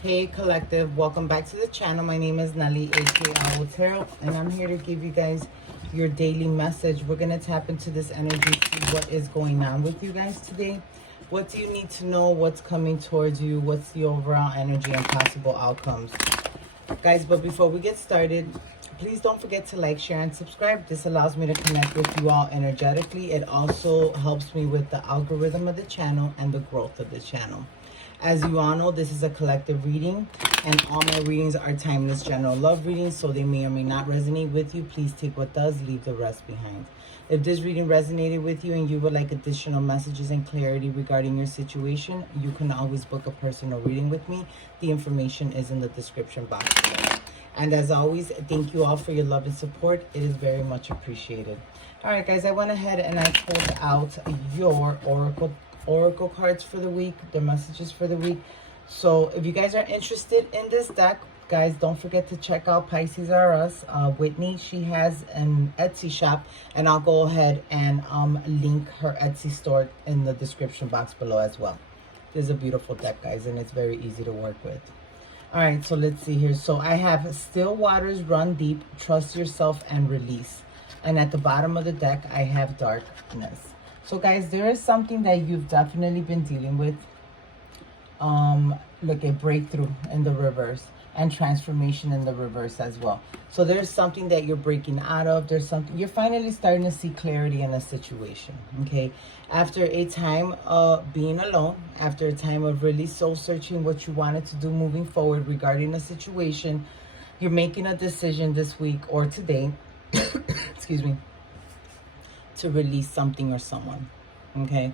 Hey collective, welcome back to the channel. My name is Nelly, aka Owltarot, and I'm here to give you guys your daily message. We're going to tap into this energy, see what is going on with you guys today. What do you need to know? What's coming towards you? What's the overall energy and possible outcomes? Guys, but before we get started, please don't forget to like, share, and subscribe. This allows me to connect with you all energetically. It also helps me with the algorithm of the channel and the growth of the channel. As you all know, this is a collective reading, and all my readings are timeless general love readings, so they may or may not resonate with you. Please take what does, leave the rest behind. If this reading resonated with you and you would like additional messages and clarity regarding your situation, you can always book a personal reading with me. The information is in the description box below. And as always, thank you all for your love and support. It is very much appreciated. All right, guys, I went ahead and I pulled out your oracle cards for the week, the messages for the week. So if you guys are interested in this deck, guys, don't forget to check out Pisces R Us. Whitney, she has an Etsy shop, and I'll go ahead and link her Etsy store in the description box below as well. This is a beautiful deck, guys, and it's very easy to work with. All right, so let's see here. So I have still waters run deep, trust yourself and release. And at the bottom of the deck, I have darkness. So guys, there is something that you've definitely been dealing with. Look at breakthrough in the reverse and transformation in the reverse as well. So there's something that you're breaking out of. There's something you're finally starting to see clarity in a situation. Okay, after a time of being alone, after a time of really soul searching what you wanted to do moving forward regarding a situation, you're making a decision this week or today excuse me, to release something or someone. Okay,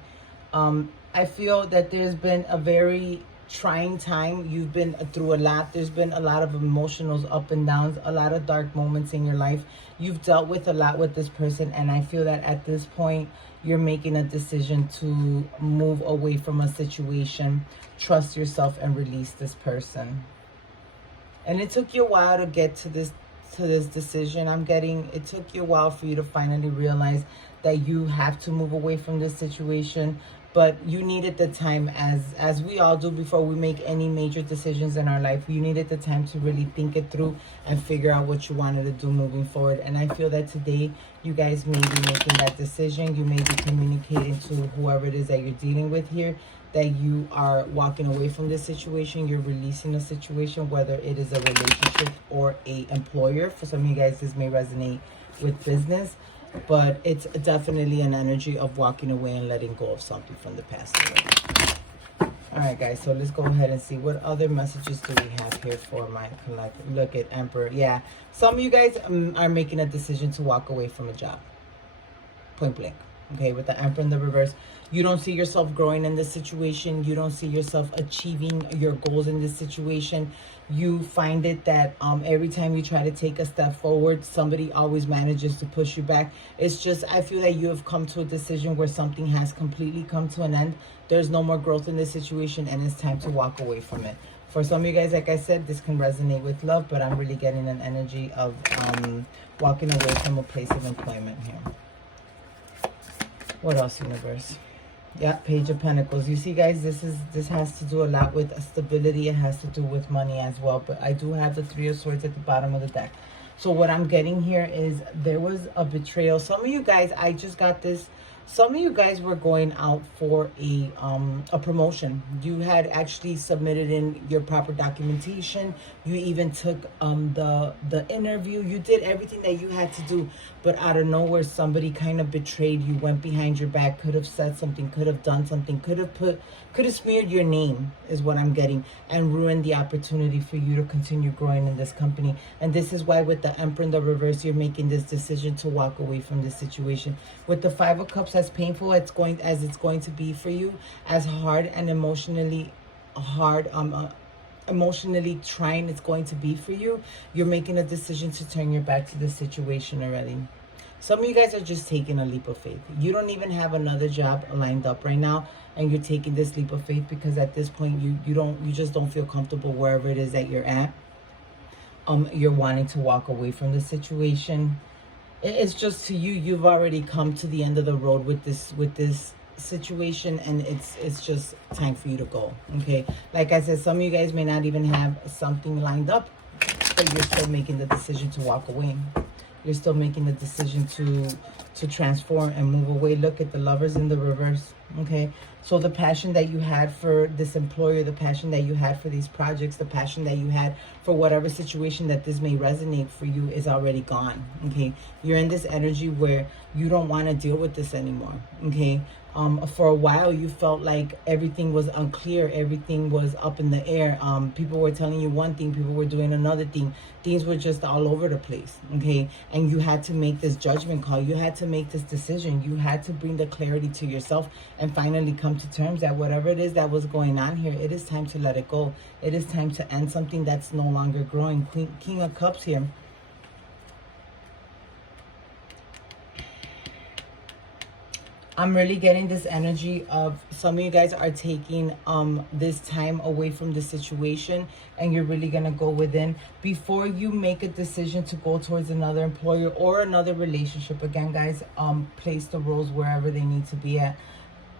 I feel that there's been a very trying time. You've been through a lot. There's been a lot of emotional up and downs, a lot of dark moments in your life. You've dealt with a lot with this person, and I feel that at this point you're making a decision to move away from a situation, trust yourself, and release this person. And it took you a while to get to this decision. It took you a while for you to finally realize that you have to move away from this situation, but you needed the time, as we all do before we make any major decisions in our life. You needed the time to really think it through and figure out what you wanted to do moving forward. And I feel that today you guys may be making that decision. You may be communicating to whoever it is that you're dealing with here that you are walking away from this situation. You're releasing a situation, whether it is a relationship or a employer. For some of you guys, this may resonate with business, but it's definitely an energy of walking away and letting go of something from the past already. All right, guys, so let's go ahead and see what other messages do we have here for my collective. Look at Emperor. Yeah, some of you guys are making a decision to walk away from a job. Point blank. Okay, with the Emperor in the reverse, you don't see yourself growing in this situation. You don't see yourself achieving your goals in this situation. You find it that every time you try to take a step forward, somebody always manages to push you back. It's just, I feel that you have come to a decision where something has completely come to an end. There's no more growth in this situation, and it's time to walk away from it. For some of you guys, like I said, this can resonate with love, but I'm really getting an energy of walking away from a place of employment here. What else, universe? Yeah, Page of Pentacles. You see, guys, this has to do a lot with stability. It has to do with money as well. But I do have the Three of Swords at the bottom of the deck. So what I'm getting here is there was a betrayal. Some of you guys, I just got this. Some of you guys were going out for a promotion. You had actually submitted in your proper documentation. You even took the interview. You did everything that you had to do, but out of nowhere, somebody kind of betrayed you, went behind your back, could have said something, could have done something, could have smeared your name, is what I'm getting, and ruined the opportunity for you to continue growing in this company. And this is why with the Emperor in the reverse, you're making this decision to walk away from this situation. With the Five of Cups, as painful as it's going to be for you, as hard and emotionally trying it's going to be for you, you're making a decision to turn your back to this situation already. Some of you guys are just taking a leap of faith. You don't even have another job lined up right now, and you're taking this leap of faith because at this point you just don't feel comfortable wherever it is that you're at. You're wanting to walk away from the situation. It's just, to you, you've already come to the end of the road with this situation, and it's just time for you to go. Okay, like I said, some of you guys may not even have something lined up, but you're still making the decision to walk away. You're still making the decision to transform and move away. Look at the Lovers in the reverse. Okay, so the passion that you had for this employer, the passion that you had for these projects, the passion that you had for whatever situation that this may resonate for you is already gone. Okay, you're in this energy where you don't want to deal with this anymore. Okay, for a while you felt like everything was unclear, everything was up in the air. People were telling you one thing, people were doing another thing, things were just all over the place. Okay, and you had to make this judgment call, you had to make this decision, you had to bring the clarity to yourself and finally come to terms that whatever it is that was going on here, it is time to let it go. It is time to end something that's no longer growing. King of Cups here. I'm really getting this energy of some of you guys are taking this time away from the situation, and you're really going to go within before you make a decision to go towards another employer or another relationship. Again, guys, place the roles wherever they need to be at.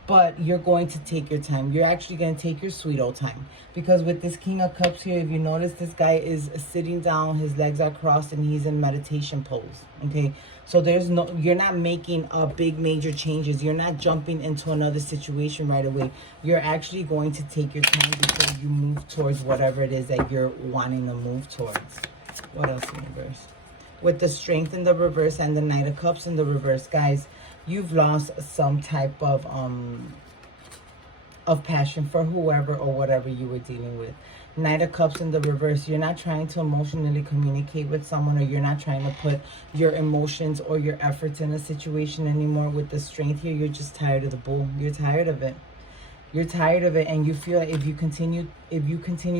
But you're going to take your time. You're actually going to take your sweet old time. Because with this King of Cups here, if you notice, this guy is sitting down, his legs are crossed, and he's in meditation pose. Okay, so you're not making big major changes. You're not jumping into another situation right away. You're actually going to take your time before you move towards whatever it is that you're wanting to move towards. What else in reverse? With the Strength in the reverse and the Knight of Cups in the reverse, guys, you've lost some type of passion for whoever or whatever you were dealing with. Knight of Cups in the reverse, you're not trying to emotionally communicate with someone, or you're not trying to put your emotions or your efforts in a situation anymore. With the Strength here, you're just tired of the bull. You're tired of it. You're tired of it, and you feel like if you continue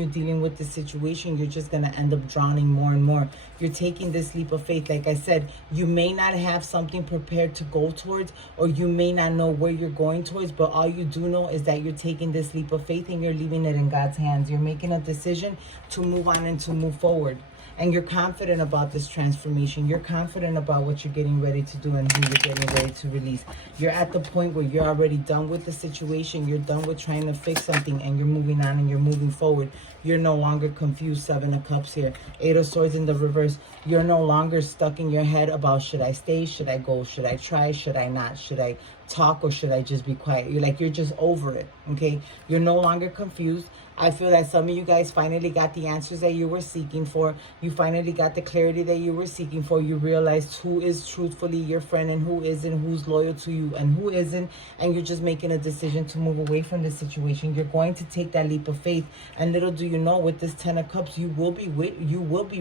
dealing with this situation, you're just gonna end up drowning more and more. You're taking this leap of faith. Like I said, you may not have something prepared to go towards, or you may not know where you're going towards, but all you do know is that you're taking this leap of faith and you're leaving it in God's hands. You're making a decision to move on and to move forward. And you're confident about this transformation. You're confident about what you're getting ready to do and who you're getting ready to release. You're at the point where you're already done with the situation. You're done with trying to fix something, and you're moving on and you're moving forward. You're no longer confused. Seven of Cups here. Eight of Swords in the reverse. You're no longer stuck in your head about, should I stay? Should I go? Should I try? Should I not? Should I talk, or should I just be quiet? You're just over it. Okay? You're no longer confused. I feel that some of you guys finally got the answers that you were seeking for. You finally got the clarity that you were seeking for. You realized who is truthfully your friend and who isn't, who's loyal to you and who isn't. And you're just making a decision to move away from this situation. You're going to take that leap of faith. And little do you know, with this Ten of Cups, you will be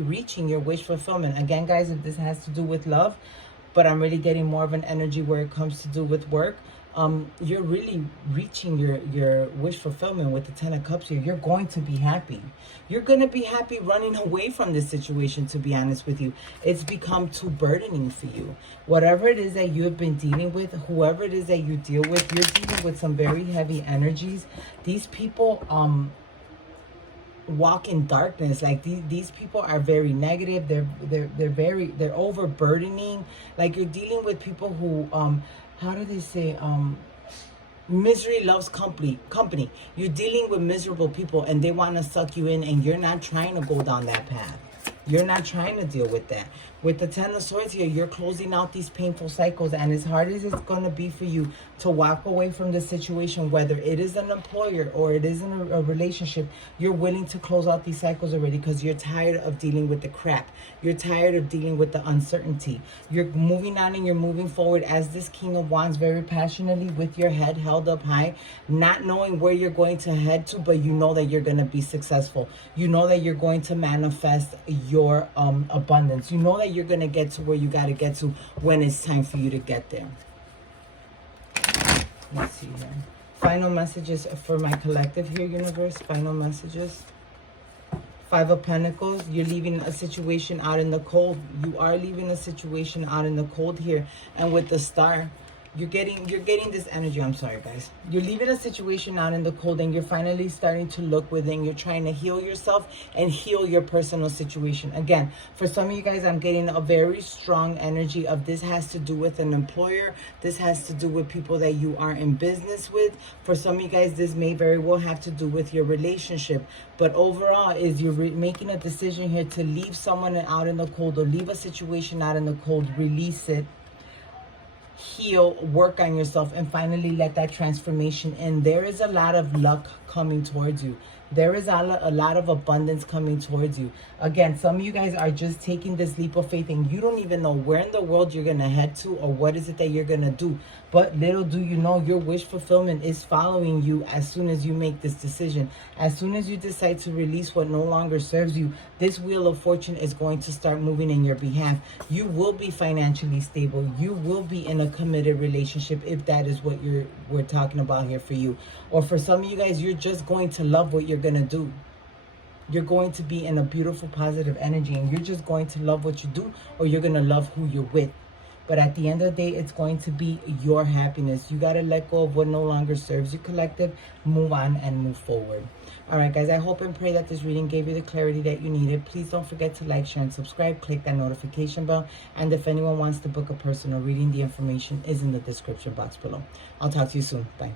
reaching your wish fulfillment. Again, guys, if this has to do with love, but I'm really getting more of an energy where it comes to do with work. You're really reaching your wish fulfillment with the Ten of Cups here. You're going to be happy. You're going to be happy running away from this situation, to be honest with you. It's become too burdening for you. Whatever it is that you have been dealing with, whoever it is that you deal with, you're dealing with some very heavy energies. These people walk in darkness. Like these people are very negative. They're overburdening. Like, you're dealing with people who how do they say, misery loves company. You're dealing with miserable people, and they want to suck you in, and you're not trying to go down that path. You're not trying to deal with that. With the Ten of Swords here, you're closing out these painful cycles, and as hard as it's going to be for you to walk away from the situation, whether it is an employer or it is in a relationship, you're willing to close out these cycles already because you're tired of dealing with the crap. You're tired of dealing with the uncertainty. You're moving on and you're moving forward as this King of Wands, very passionately, with your head held up high, not knowing where you're going to head to, but you know that you're going to be successful. You know that you're going to manifest your abundance. You know that you're going to get to where you got to get to when it's time for you to get there. Let's see here. Final messages for my collective here, universe. Final messages. Five of Pentacles. You're leaving a situation out in the cold. You are leaving a situation out in the cold here. And with the Star, you're getting this energy. I'm sorry, guys. You're leaving a situation out in the cold, and you're finally starting to look within. You're trying to heal yourself and heal your personal situation. Again, for some of you guys, I'm getting a very strong energy of this has to do with an employer. This has to do with people that you are in business with. For some of you guys, this may very well have to do with your relationship. But overall, is you're making a decision here to leave someone out in the cold, or leave a situation out in the cold, release it, heal, work on yourself, and finally let that transformation in. There is a lot of luck coming towards you. There is a lot of abundance coming towards you. Again, some of you guys are just taking this leap of faith, and you don't even know where in the world you're going to head to, or what is it that you're going to do. But little do you know, your wish fulfillment is following you as soon as you make this decision. As soon as you decide to release what no longer serves you, this wheel of fortune is going to start moving in your behalf. You will be financially stable. You will be in a committed relationship, if that is what we're talking about here for you. Or for some of you guys, you're just going to love what you're going to do. You're going to be in a beautiful, positive energy, and you're just going to love what you do, or you're going to love who you're with. But at the end of the day, it's going to be your happiness. You got to let go of what no longer serves you, collective. Move on and move forward. All right, guys, I hope and pray that this reading gave you the clarity that you needed. Please don't forget to like, share, and subscribe. Click that notification bell. And if anyone wants to book a personal reading, the information is in the description box below. I'll talk to you soon. Bye.